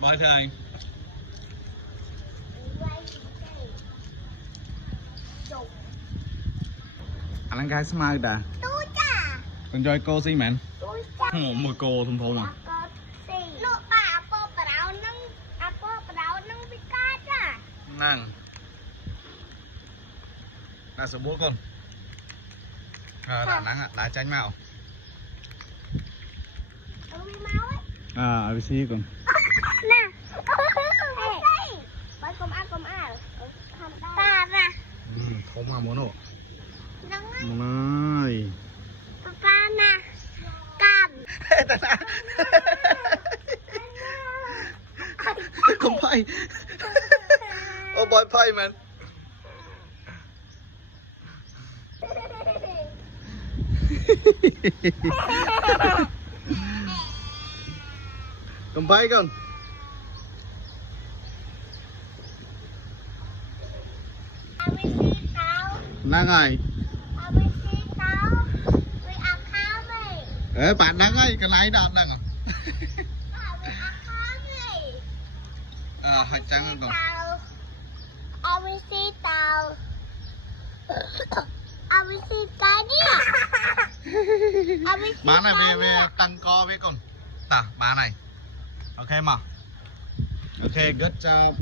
Bye thầy. Anh ăn cái smile đã. Con chơi cô gì mẹ? Một cô thùng thùng à? Năng. Là số bố con. Đã nắng ạ, đã tránh màu. ABC con. Nè. Bởi con ăn. Ta ra. Không mà muốn hổ. Nắng á. Này. Papa nè. Cầm. Không phải. Oh boy pie man. Không phải con. Năng ơi. Ê bạn Năng ơi, cái này đạn Năng à? Hãy trắng hơn con. Bán này về tăng co với con. Bà này. Ok mà. Ok, good job.